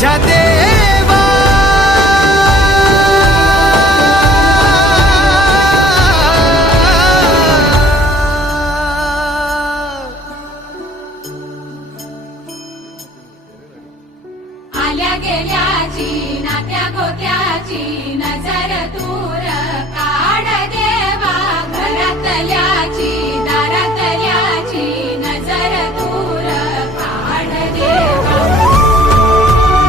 माझ्या देवा आल्या गेल्याची नात्या गोत्याची नजर दूर काढ देवा घरातल्याची दारातल्याची